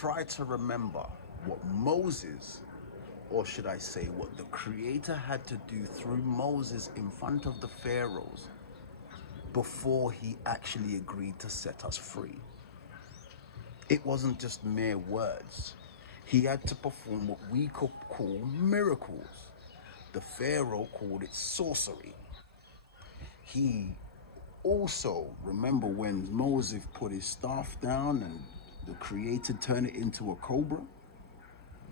try to remember what Moses, or should I say what the Creator had to do through Moses in front of the Pharaohs before he actually agreed to set us free. It wasn't just mere words. He had to perform what we could call miracles. The Pharaoh called it sorcery. He also, remember when Moses put his staff down and the Creator turned it into a cobra?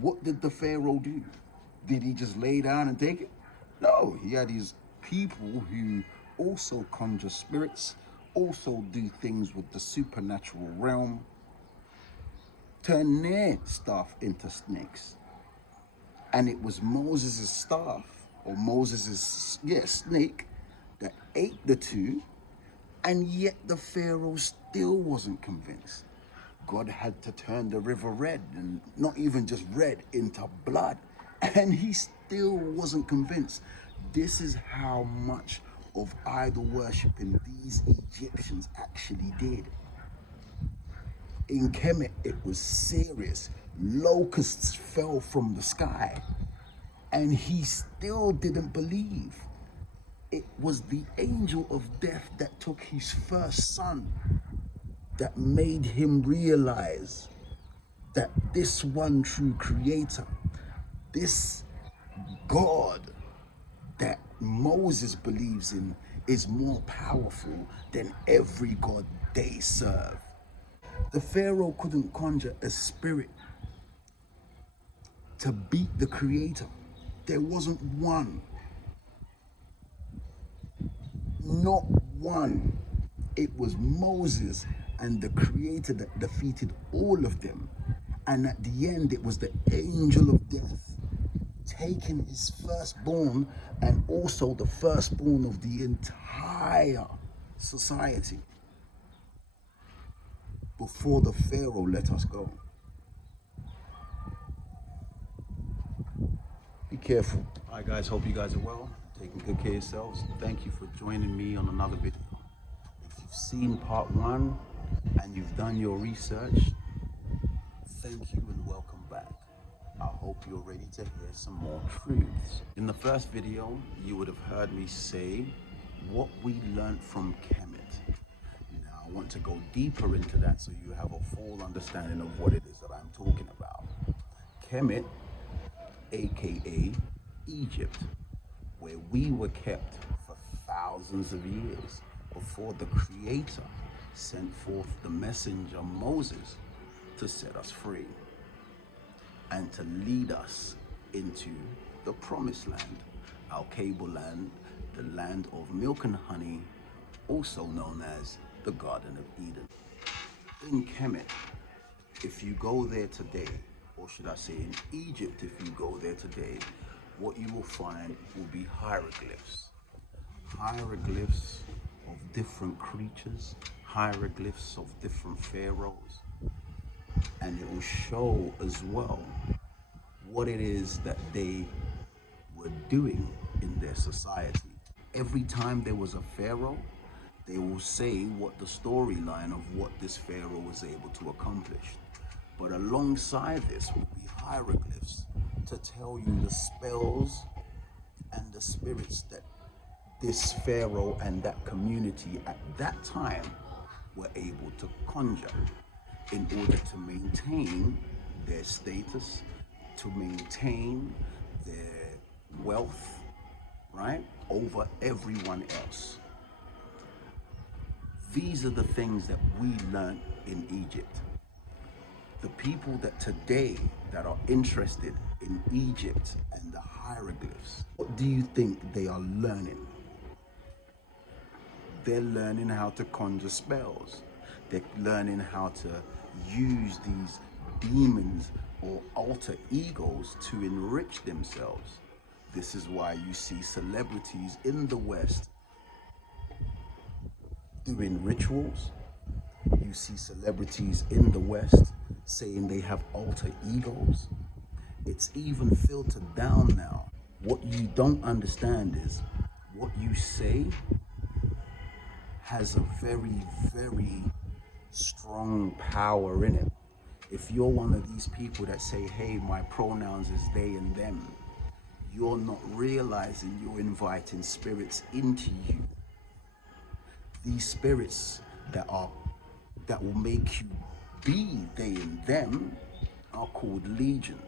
What did the Pharaoh do? Did he just lay down and take it? No, he had his people who also conjure spirits, also do things with the supernatural realm, turn their staff into snakes. And it was Moses' staff, or Moses' snake, that ate the two, and yet the Pharaoh still wasn't convinced. God had to turn the river red, and not even just red, into blood. And he still wasn't convinced. This is how much of idol worshiping these Egyptians actually did. In Kemet, it was serious. Locusts fell from the sky, and he still didn't believe. It was the angel of death that took his first son that made him realize that this one true Creator, this God that Moses believes in, is more powerful than every God they serve. The Pharaoh couldn't conjure a spirit to beat the Creator. There wasn't one. Not one. It was Moses and the Creator that defeated all of them. And at the end, it was the angel of death taking his firstborn and also the firstborn of the entire society before the Pharaoh let us go. Be careful. All right, guys, hope you guys are well, taking good care of yourselves. Thank you for joining me on another video. If you've seen part 1 and you've done your research, thank you and welcome back. I hope you're ready to hear some more truths. In the first video, you would have heard me say what we learned from Kemet. Now, I want to go deeper into that so you have a full understanding of what it is that I'm talking about. Kemet, aka Egypt, where we were kept for thousands of years before the Creator sent forth the messenger Moses to set us free and to lead us into the promised land, our cable land, the land of milk and honey, also known as the Garden of Eden. In Kemet, if you go there today, or should I say in Egypt, if you go there today, what you will find will be hieroglyphs. Hieroglyphs of different creatures, hieroglyphs of different pharaohs. And it will show as well what it is that they were doing in their society. Every time there was a pharaoh, they will say what the storyline of what this pharaoh was able to accomplish. But alongside this will be hieroglyphs to tell you the spells and the spirits that this pharaoh and that community at that time were able to conjure in order to maintain their status, to maintain their wealth, right, over everyone else. These are the things that we learned in Egypt. The people that today that are interested in Egypt and the hieroglyphs, what do you think they are learning? They're learning how to conjure spells. They're learning how to use these demons or alter egos to enrich themselves. This is why you see celebrities in the West doing rituals. You see celebrities in the West saying they have alter egos. It's even filtered down now. What you don't understand is what you say has a very, very strong power in it. If you're one of these people that say, hey, my pronouns is they and them, you're not realizing you're inviting spirits into you. These spirits that will make you be they and them are called legion.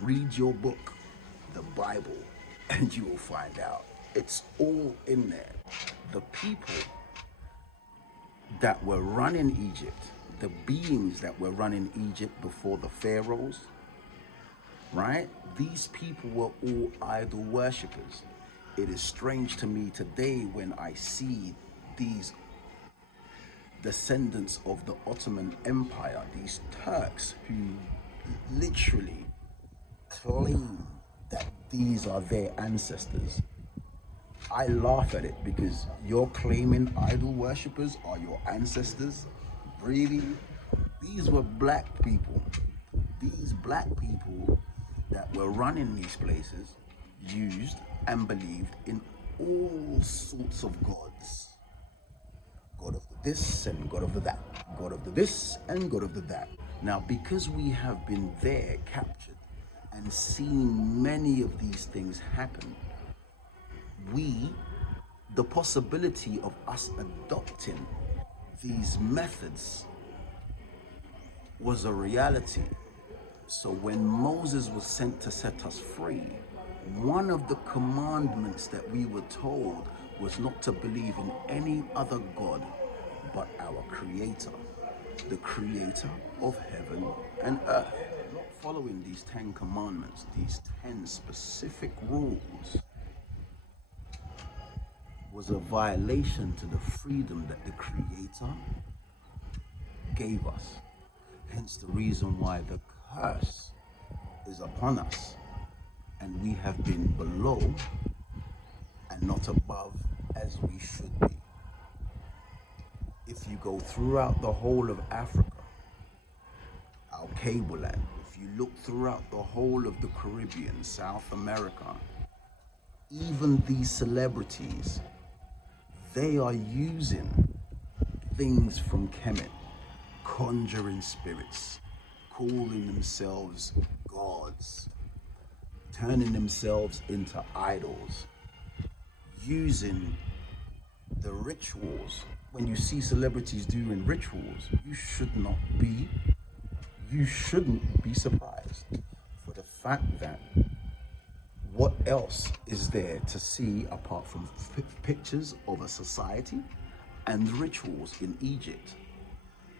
Read your book, the Bible, and you will find out. It's all in there. The people that were running Egypt, the beings that were running Egypt before the pharaohs, right? These people were all idol worshippers. It is strange to me today when I see these descendants of the Ottoman Empire, these Turks who literally claim that these are their ancestors. I laugh at it because you're claiming idol worshippers are your ancestors. Really? These were black people. These black people that were running these places used and believed in all sorts of gods. God of the this and God of the that. God of the this and God of the that. Now, because we have been there captured and seen many of these things happen, the possibility of us adopting these methods was a reality. So when Moses was sent to set us free, one of the commandments that we were told was not to believe in any other God but our Creator, the Creator of heaven and earth. Not following these 10 commandments, these 10 specific rules, was a violation to the freedom that the Creator gave us. Hence the reason why the curse is upon us, and we have been below and not above as we should be. If you go throughout the whole of Africa, our cable land, if you look throughout the whole of the Caribbean, South America, even these celebrities, they are using things from Kemet, conjuring spirits, calling themselves gods, turning themselves into idols, using the rituals. When you see celebrities doing rituals, you shouldn't be surprised for the fact that what else is there to see apart from pictures of a society and rituals in Egypt?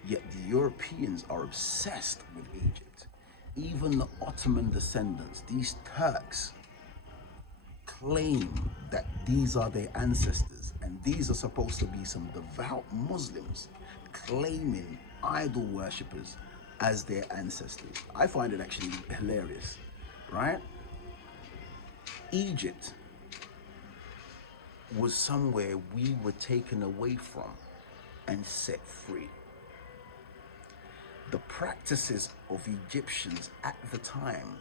Yet the Europeans are obsessed with Egypt. Even the Ottoman descendants, these Turks, claim that these are their ancestors, and these are supposed to be some devout Muslims claiming idol worshippers as their ancestors. I find it actually hilarious, right? Egypt was somewhere we were taken away from and set free. The practices of Egyptians at the time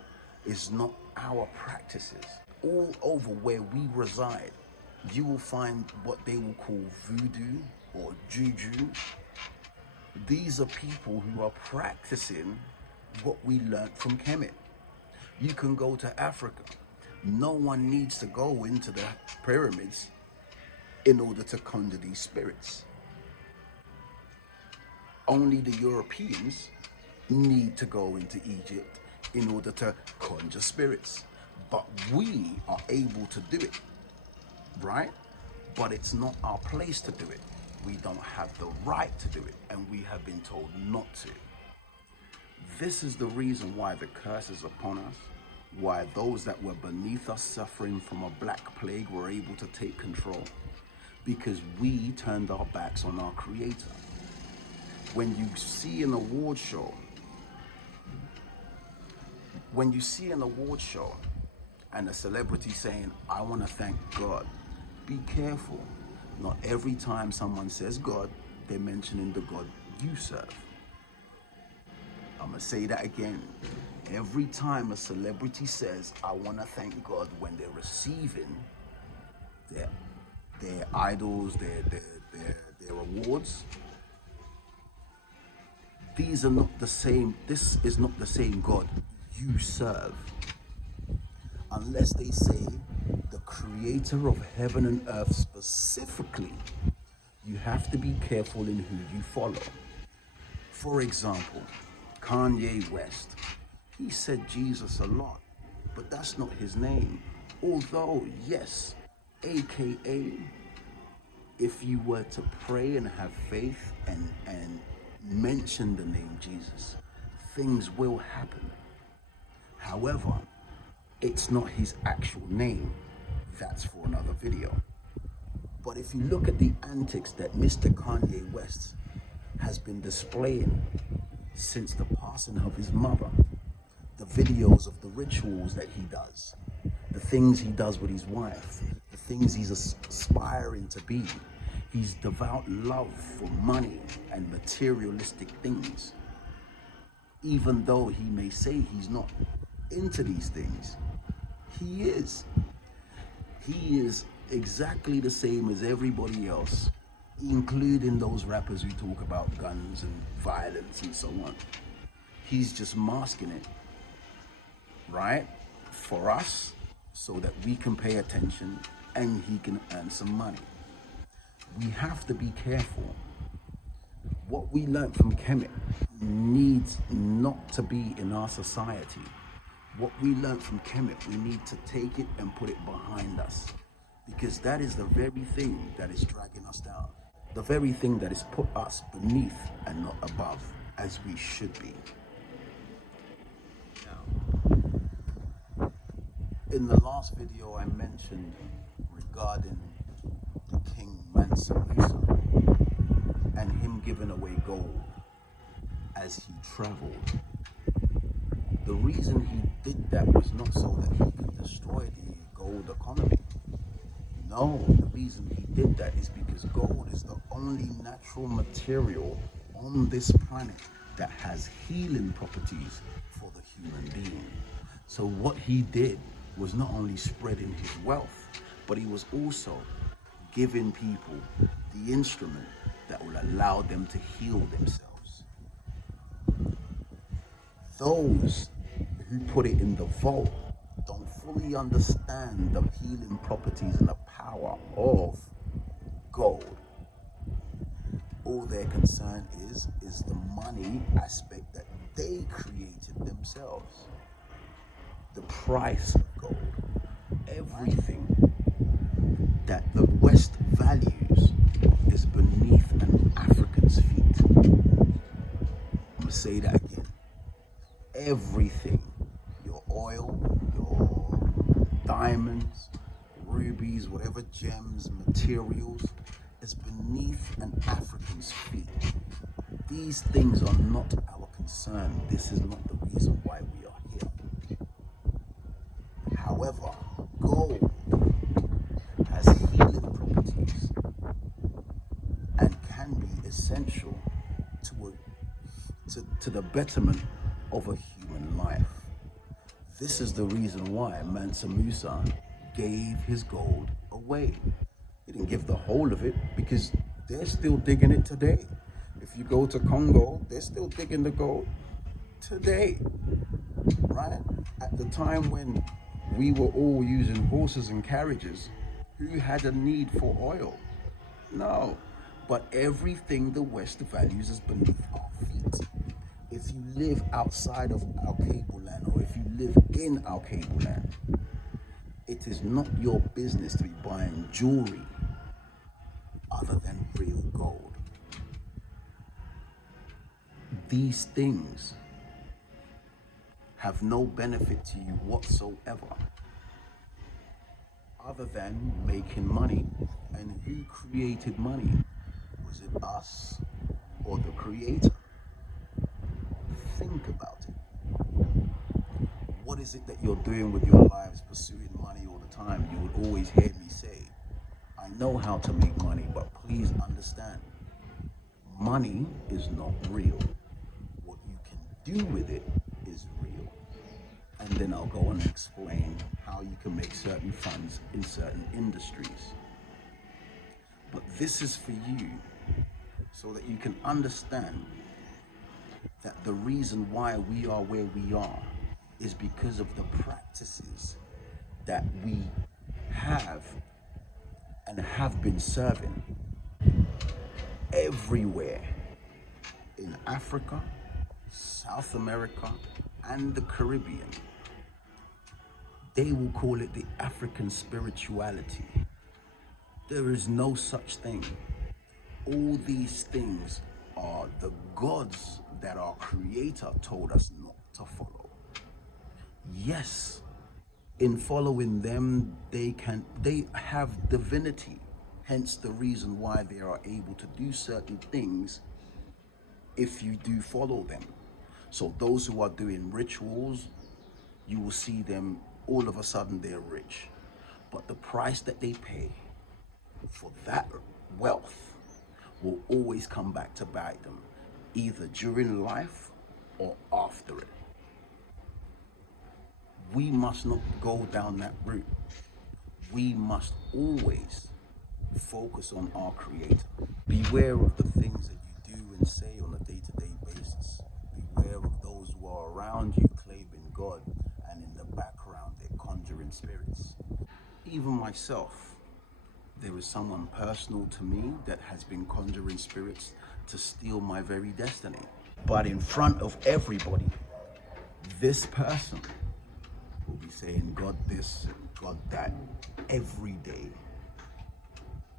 is not our practices. All over where we reside, you will find what they will call voodoo or juju. These are people who are practicing what we learnt from Kemet. You can go to Africa. No one needs to go into the pyramids in order to conjure these spirits. Only the Europeans need to go into Egypt in order to conjure spirits. But we are able to do it, right? But it's not our place to do it. We don't have the right to do it, and we have been told not to. This is the reason why the curse is upon us, why those that were beneath us suffering from a black plague were able to take control, because we turned our backs on our Creator. When you see an award show, and a celebrity saying, I want to thank God, be careful. Not every time someone says God, they're mentioning the God you serve. I'm going to say that again. Every time a celebrity says, I want to thank God, when they're receiving their idols, their awards, These are not the same. This is not the same God you serve. Unless they say the creator of heaven and earth specifically, you have to be careful in who you follow. For example, Kanye West. He said Jesus a lot, but that's not his name. Although, yes, AKA, if you were to pray and have faith and mention the name Jesus, things will happen. However, it's not his actual name. That's for another video. But if you look at the antics that Mr. Kanye West has been displaying since the passing of his mother, the videos of the rituals that he does, the things he does with his wife, the things he's aspiring to be, his devout love for money and materialistic things. Even though he may say he's not into these things, he is. He is exactly the same as everybody else, including those rappers who talk about guns and violence and so on. He's just masking it, right? For us, so that we can pay attention and he can earn some money. We have to be careful. What we learned from Kemet needs not to be in our society. What we learned from Kemet, we need to take it and put it behind us, because that is the very thing that is dragging us down. The very thing that has put us beneath and not above, as we should be. Now, in the last video I mentioned regarding the King Mansa Musa and him giving away gold as he traveled. The reason he did that was not so that he could destroy the gold economy. No, the reason he did that is because gold is the only natural material on this planet that has healing properties for the human being. So what he did was not only spreading his wealth, but he was also giving people the instrument that will allow them to heal themselves. Those who put it in the vault don't fully understand the healing properties and the power of gold. All their concern is the money aspect that they created themselves. The price of gold. Everything that the West values is beneath an African's feet. I'm gonna say that again. Everything, your oil, your diamonds, rubies, whatever gems, materials, is beneath an African's feet. These things are not our concern. This is not the reason why we are here. However, gold has healing properties and can be essential to the betterment of a human life. This is the reason why Mansa Musa gave his gold away. He didn't give the whole of it because they're still digging it today. If you go to Congo, they're still digging the gold today, right? At the time when we were all using horses and carriages, who had a need for oil? No, but everything the West values is beneath our feet. If you live outside of our cable land, or if you live in our cable land, it is not your business to be buying jewelry other than real gold. These things have no benefit to you whatsoever, other than making money. And who created money? Was it us or the creator? Think about it. What is it that you're doing with your lives, pursuing money all the time? You would always hear me say, I know how to make money, but please understand, money is not real. What you can do with it is real. And then I'll go and explain how you can make certain funds in certain industries. But this is for you, so that you can understand that the reason why we are where we are is because of the practices that we have and have been serving everywhere in Africa, South America, and the Caribbean. They will call it the African spirituality. There is no such thing. All these things are the gods that our Creator told us not to follow. Yes, in following them, they have divinity. Hence the reason why they are able to do certain things if you do follow them. So those who are doing rituals, you will see them all of a sudden they're rich. But the price that they pay for that wealth will always come back to bite them, either during life or after it. We must not go down that route. We must always focus on our Creator. Beware of the things that you do and say on a day-to-day basis. Beware of those who are around you claiming God, and in the background they're conjuring spirits. Even myself, there is someone personal to me that has been conjuring spirits to steal my very destiny. But in front of everybody, this person will be saying God this and God that every day.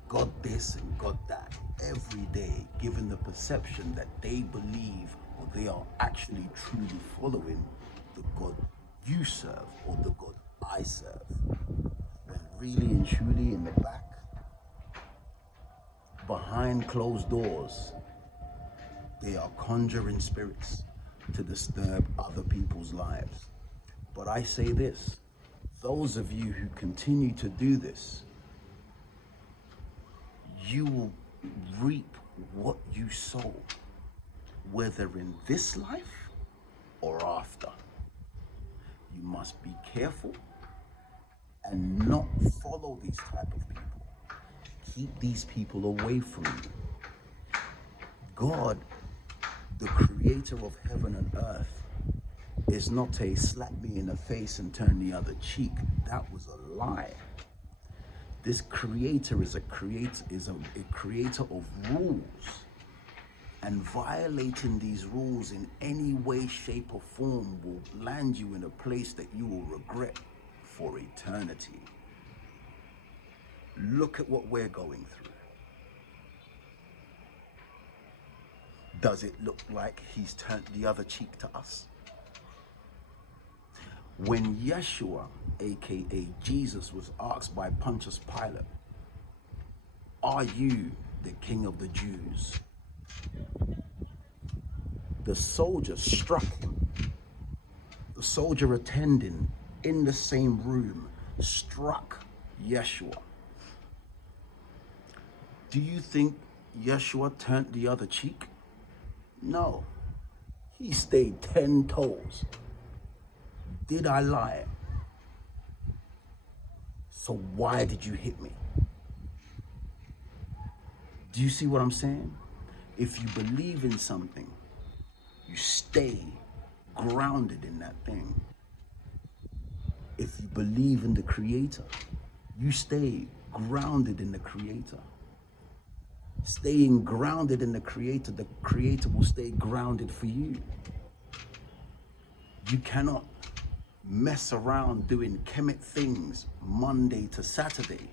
God this and God that every day, given the perception that they believe or they are actually truly following the God you serve or the God I serve. When really and truly in the back, behind closed doors, they are conjuring spirits to disturb other people's lives. But I say this, those of you who continue to do this, you will reap what you sow, whether in this life or after. You must be careful and not follow these type of people. Keep these people away from you. God, the creator of heaven and earth, is not a slap me in the face and turn the other cheek. That was a lie. This creator is a creator of rules, and violating these rules in any way, shape, or form will land you in a place that you will regret for eternity. Look at what we're going through. Does it look like he's turned the other cheek to us? When Yeshua, aka Jesus, was asked by Pontius Pilate, "Are you the king of the Jews?" the soldier struck him. The soldier attending in the same room struck Yeshua. Do you think Yeshua turned the other cheek? No. He stayed 10 toes. Did I lie? So why did you hit me? Do you see what I'm saying? If you believe in something, you stay grounded in that thing. If you believe in the Creator, you stay grounded in the Creator. Staying grounded in the Creator will stay grounded for you. You cannot mess around doing Kemet things Monday to Saturday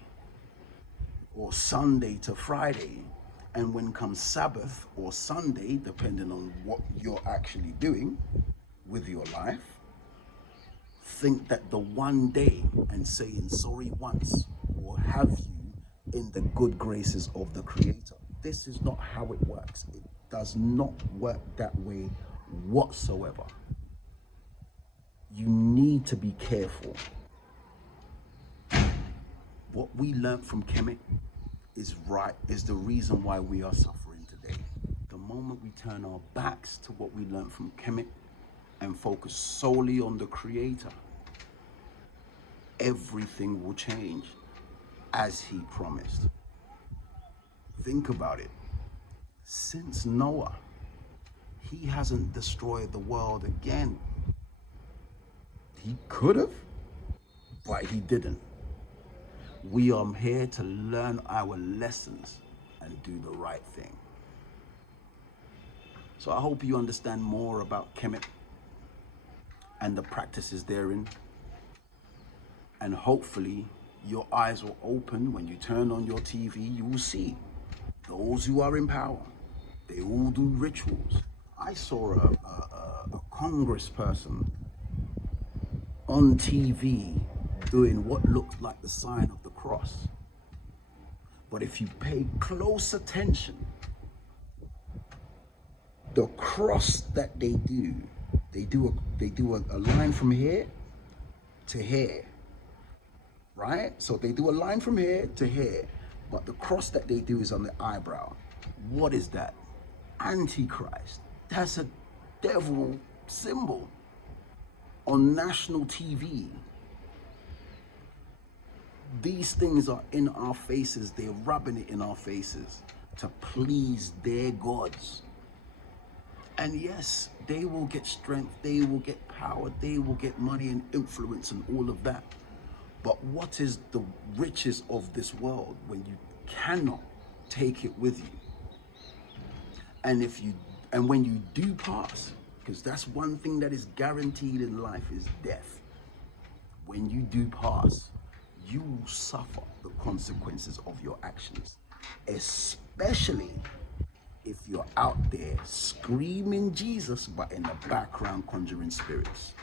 or Sunday to Friday, and when comes Sabbath or Sunday, depending on what you're actually doing with your life, think that the one day and saying sorry once will have you in the good graces of the Creator. This is not how it works. It does not work that way whatsoever. You need to be careful. What we learned from Kemet is the reason why we are suffering today. The moment we turn our backs to what we learned from Kemet and focus solely on the Creator, everything will change as he promised. Think about it. Since Noah, He hasn't destroyed the world again. He could have, but he didn't. We are here to learn our lessons and do the right thing. So I hope you understand more about Kemet and the practices therein. And hopefully your eyes will open when you turn on your TV. You will see those who are in power. They all do rituals. I saw a congressperson on TV doing what looked like the sign of the cross. But if you pay close attention, the cross that they do a line from here to here, right? So they do a line from here to here, but the cross that they do is on the eyebrow. What is that? Antichrist. That's a devil symbol on national TV. These things are in our faces. They're rubbing it in our faces to please their gods. And yes, they will get strength, they will get power, they will get money and influence and all of that. But what is the riches of this world when you cannot take it with you? And when you do pass, because that's one thing that is guaranteed in life is death. When you do pass, you will suffer the consequences of your actions, especially if you're out there screaming Jesus, but in the background conjuring spirits.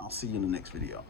I'll see you in the next video.